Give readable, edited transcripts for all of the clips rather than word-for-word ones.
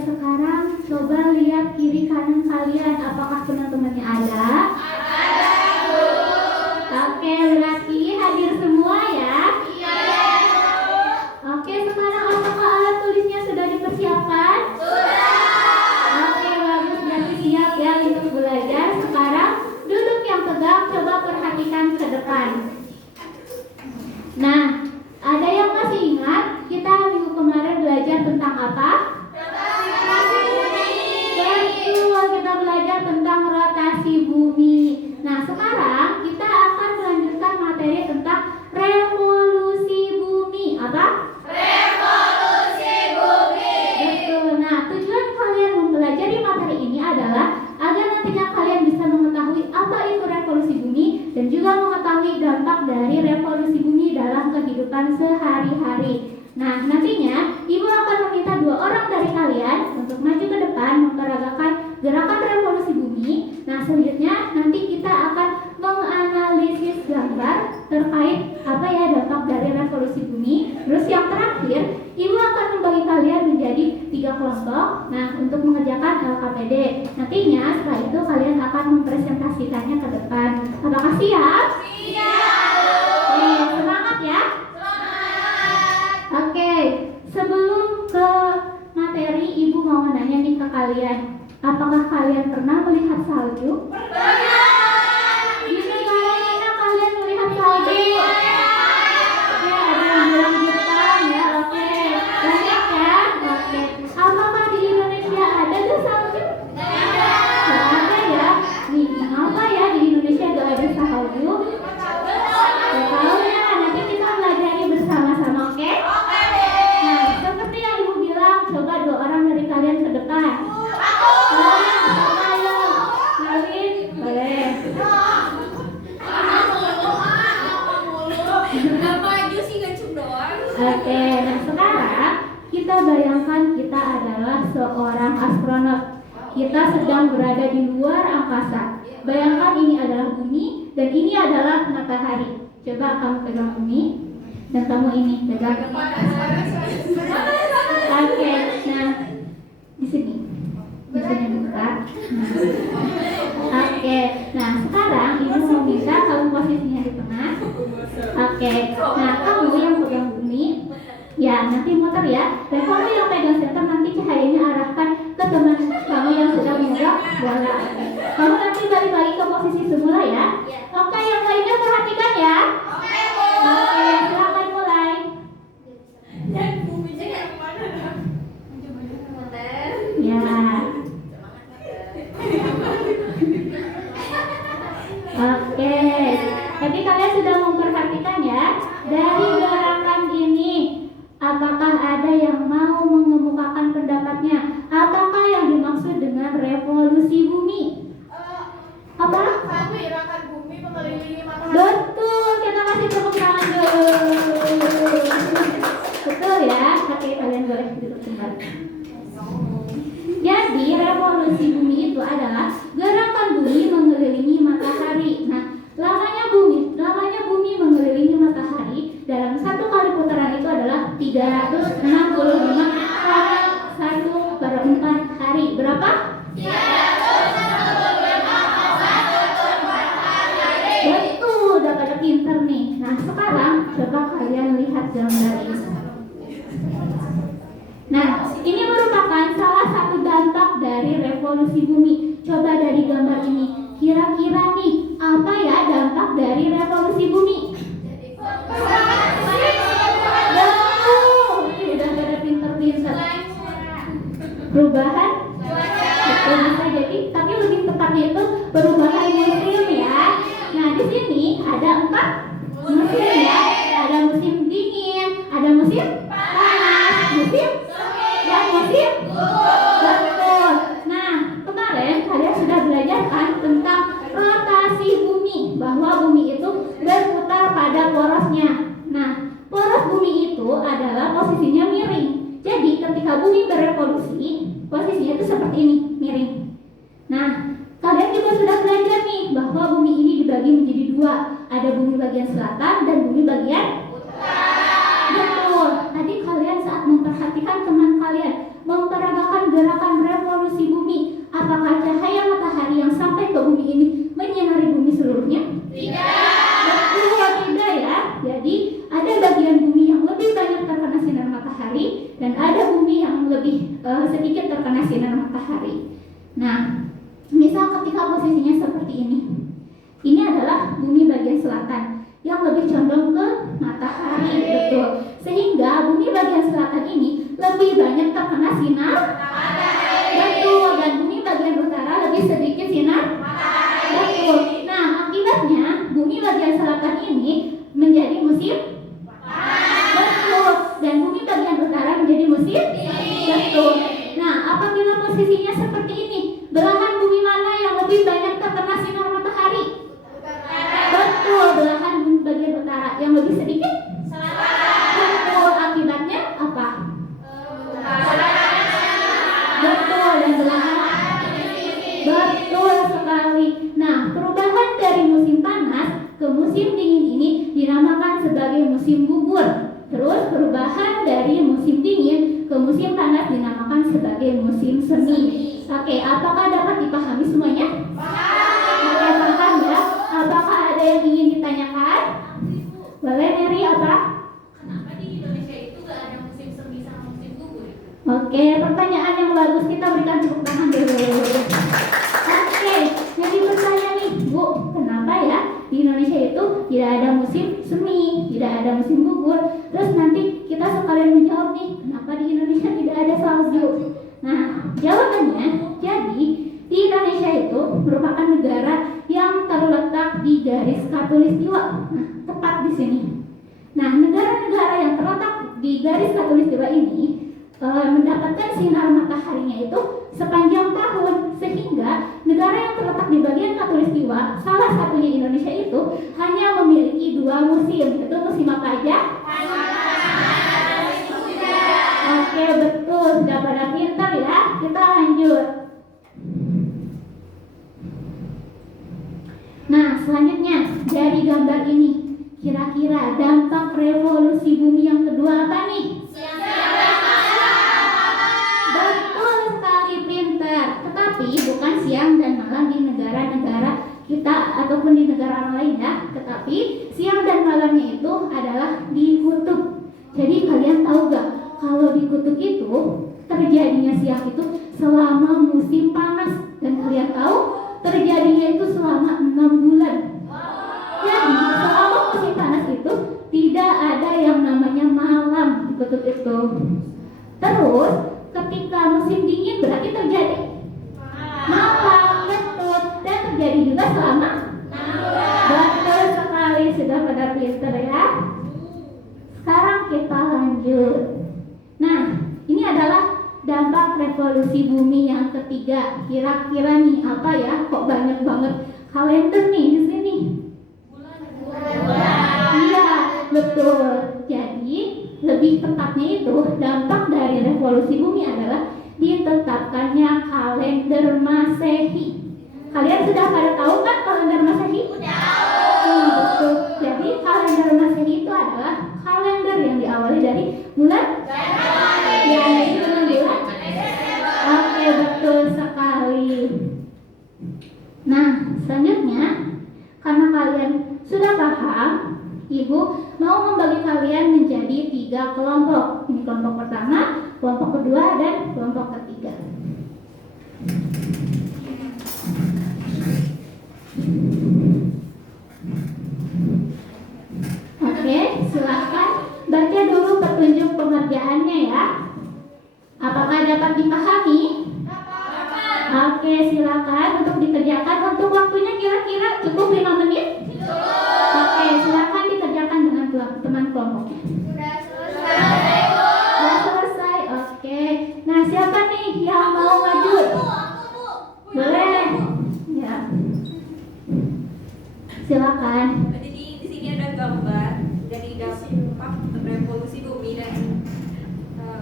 sekarang coba lihat kiri kanan kalian. Apakah teman-temannya ada? Ada. Oke, berarti hadir semua ya? Iya. Oke, sekarang apakah alat tulisnya sudah dipersiapkan? Sudah. Oke, bagus, berarti siap ya untuk belajar. Sekarang duduk yang tegak, coba perhatikan ke depan. Nah, ada yang masih ingat kita minggu kemarin belajar tentang apa? Betul, kita belajar tentang rotasi bumi. Nah, sekarang kita akan melanjutkan materi tentang revolusi bumi. Apa? Revolusi bumi. Betul. Nah, tujuan kalian mempelajari materi ini adalah agar nantinya kalian bisa mengetahui apa itu revolusi bumi dan juga mengetahui dampak dari revolusi bumi dalam kehidupan sehari-hari. Nah, nantinya Ibu akan meminta 2 orang dari kalian untuk maju ke depan memperagakan gerakan revolusi bumi. Nah, selanjutnya nanti kita akan menganalisis gambar terkait apa ya dampak dari revolusi bumi. Terus yang terakhir, Ibu akan membagi kalian menjadi 3 kelompok. Nah, untuk mengerjakan LKPD. Nantinya setelah itu kalian akan mempresentasikannya ke depan. Apakah siap? Siap. Oke, semangat ya. Oke, sebelum ke materi, Ibu mau nanya nih ke kalian. Apakah kalian pernah melihat salju? Di negara mana kalian melihat salju? Oke, ada yang bilang Jepang ya, oke. Banyak ya? Oke. Apakah di Indonesia ada tuh salju? Gak ada ya? Nih, kenapa ya di Indonesia gak ada salju? Gak tahu ya, nanti kita pelajari bersama-sama, oke? Nah, seperti yang Ibu bilang, coba 2 orang dari kalian ke depan. Ayo, Alin, boleh. Oke, nah sekarang kita bayangkan kita adalah seorang astronot. Kita sedang berada di luar angkasa. Bayangkan ini adalah bumi dan ini adalah matahari. Coba kamu pegang bumi dan kamu ini pegang. Oke, nah di sini buka. Oke, nah sekarang Ibu mau minta kamu posisinya di tengah. Oke, nah kamu yang pegang bumi, ya nanti muter ya. Dan kamu yang pegang center nanti cahayanya arahkan ke teman kamu yang sedang memegang bola. Kamu nanti balik lagi ke posisi semula ya. Oke, yang lainnya perhatikan ya. Oke, silakan mulai. Ya. Oke, jadi kalian sudah memperhatikan ya. Dari gerakan ini, apakah ada yang mau mengemukakan pendapatnya? Apakah yang dimaksud dengan revolusi bumi? Apa? Gerakan bumi mengelilingi matahari. Betul, kita kasih tepuk tangan dulu. Betul ya. Oke, kalian boleh duduk kembali. Jadi revolusi bumi itu adalah gerakan bumi mengelilingi matahari. Nah, lamanya bumi mengelilingi matahari dalam 1 kali putaran itu adalah 365 kali 1/4 hari. Berapa? 365 Betul, udah pada pinter nih. Nah, sekarang coba kalian lihat gambar ini. Nah, ini merupakan salah satu dampak dari revolusi bumi. Coba dari gambar ini, kira-kira nih, apa ya dampak dari revolusi bumi? Betul, udah pada pinter-pinter. Perubahan? Betul, bisa jadi, tapi lebih tepatnya itu perubahan musim ya. Nah, di sini ada 4 musim ya. Ada musim dingin, ada musim panas, musim dan musim betul. Nah, kemarin kalian sudah belajar kan tentang rotasi bumi, bahwa bumi itu berputar pada porosnya. Nah, poros bumi itu adalah posisinya miring. Jadi ketika bumi berevolusi, posisinya itu seperti ini, miring. Nah, kalian juga sudah belajar nih bahwa bumi ini dibagi menjadi 2. Ada bumi bagian selatan dan bumi bagian utara. Betul. Tadi kalian saat memperhatikan teman kalian memperagakan gerakan revolusi bumi? Apakah cahaya matahari yang sampai ke bumi ini menyinari bumi seluruhnya? Betul, tidak ya. Jadi ada bagian bumi yang lebih banyak terkena sinar matahari dan ada bumi yang lebih sedikit terkena sinar matahari. Nah, misal ketika posisinya seperti ini. Ini adalah bumi bagian selatan yang lebih condong ke matahari, betul. Sehingga bumi bagian selatan ini lebih banyak terkena sinar matahari. Betul, dan bumi bagian utara lebih sedikit sinar matahari. Betul. Nah, akibatnya bumi bagian selatan ini menjadi musim panas. Betul. Dan bumi bagian utara menjadi musim dingin. Betul. Nah, apabila posisinya seperti ini, belahan bumi mana yang lebih banyak terkena sinar matahari? Betul, belahan bumi bagian utara. Yang lebih sedikit? Betul, akibatnya apa? Betul, dan belahan. Betul sekali. Nah, perubahan dari musim panas ke musim dingin ini dinamakan sebagai musim gugur. Terus perubahan dari musim dingin ke musim panas dinamakan sebagai musim semi. Oke, apakah dapat dipahami semuanya? Oke, paham ya? Apakah ada yang ingin ditanyakan? Boleh, Mary, apa? Kenapa di Indonesia itu gak ada musim semi sama musim gugur? Oke, pertanyaan yang bagus, kita berikan tepuk tangan dulu. Oke, jadi bertanya nih, Bu, kenapa ya di Indonesia itu tidak ada musim semi, tidak ada musim gugur? Terus nanti kita sekalian menjawab nih, kenapa di Indonesia tidak ada salju? Nah, jawabannya, jadi di Indonesia itu merupakan negara yang terletak di garis khatulistiwa. Nah, tepat di sini. Nah, negara-negara yang terletak di garis khatulistiwa ini mendapatkan sinar mataharinya itu sepanjang tahun, sehingga negara yang terletak di bagian khatulistiwa, salah satunya Indonesia itu hanya memiliki 2 musim, yaitu musim apa aja? Oke, betul, sudah pada pintar ya. Kita lanjut. Nah, selanjutnya dari gambar ini, kira-kira dampak revolusi bumi yang kedua apa nih? Betul sekali, pintar. Tetapi bukan siang dan malam di negara-negara kita ataupun di negara orang lain ya. Tetapi siang dan malamnya itu adalah di kutub. Jadi kalian tahu gak kalau di kutub itu terjadinya siang itu selama musim panas, dan kalian tahu terjadinya itu selama 6 bulan. Jadi selama musim panas itu tidak ada yang namanya malam di kutub itu. Terus ketika musim dingin berarti terjadi malam, betul, dan terjadi juga selama 6 bulan. Betul sekali, sudah pada pinter ya. Sekarang kita lanjut. Nah, ini adalah dampak revolusi bumi yang ketiga. Kira-kira nih apa ya? Kok banyak banget kalender nih di sini? Iya, betul. Jadi lebih tepatnya itu dampak dari revolusi bumi adalah ditetapkannya kalender Masehi. Kalian sudah pada tahu kan kalender Masehi? Betul. Jadi kalender Masehi itu adalah kalender yang diawali dari bulan Januari. Oke, betul sekali. Nah, selanjutnya karena kalian sudah paham, Ibu mau membagi kalian menjadi 3 kelompok. Ini kelompok pertama, kelompok kedua, dan kelompok ketiga. Oke, silakan baca dulu petunjuk pengerjaannya ya. Apakah dapat dipahami? Oke, silakan untuk dikerjakan. Untuk waktunya kira-kira cukup 5 menit? Oke, silakan dikerjakan dengan teman kelompoknya. Sudah selesai. Oke. Nah, siapa nih yang mau maju? Boleh. Ya. Silakan. Jadi di sini ada gambar dari dampak revolusi bumi dan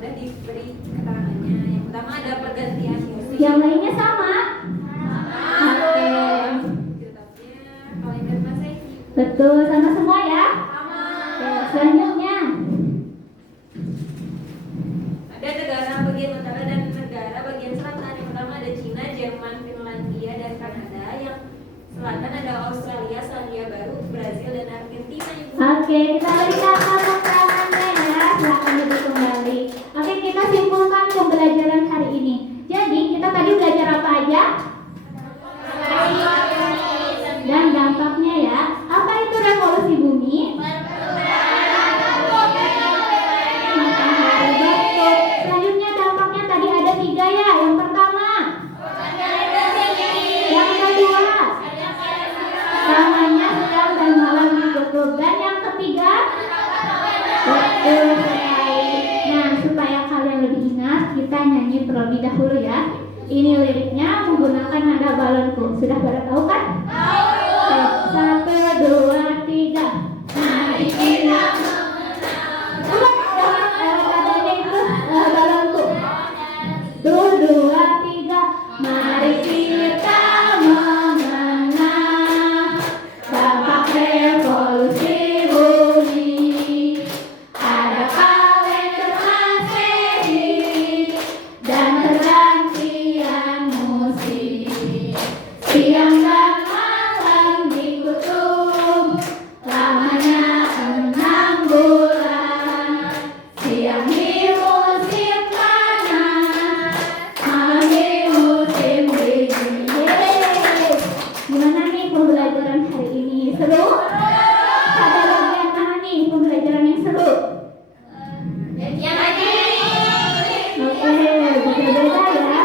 udah diberi keterangannya. Yang pertama ada pergantian musim. Yang lainnya sama? Oke. Tetapnya kalender Masehi. Betul, sama semua ya? Oke, selanjutnya. Ada negara bagian utara dan negara bagian Kan ada Australia, Selandia Baru, Brazil, dan Argentina, Ibu. Oke, kita berikan tepuk tangannya ya. Silakan duduk kembali. Oke, kita simpulkan pembelajaran hari ini. Jadi, kita tadi belajar apa aja? Dan dampaknya ya. Apa itu revolusi bumi? Matahari, betul. Selanjutnya dampaknya tadi ada 3 ya. Yang pertama, yang kedua, samanya siang dan malam ditutup. Dan yang ketiga, betul sekali. Nah, supaya kalian lebih ingat, kita nyanyi terlebih dahulu ya. Ini liriknya menggunakan nada balonku. Sudah pada tahu kan? Tahu. 1, 2, 3. Mari kita ulang. Nadanya itu balonku. 1, 2, 3. Mari kita mengenang dampak revolusi bumi. Ada kalender Masehi dan pergantian musim. Siang dan malam dikutuk, lamanya 6 bulan. Siang di musim panas, malam di musim dingin. Yeay. Gimana nih pembelajaran hari ini? Seru? Ada bagian mana nih pembelajaran yang seru? Oke, beda-beda ya.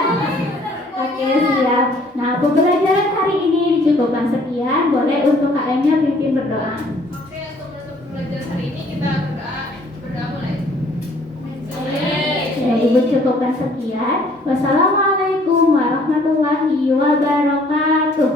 Oke, siap. Nah, pembelajaran hari ini dicukupkan sekian. Boleh untuk KM-nya pimpin berdoa. Oke, untuk menutup pembelajaran hari ini kita berdoa mulai. Ya, Ibu cukupkan sekian. Wassalamualaikum warahmatullahi wabarakatuh.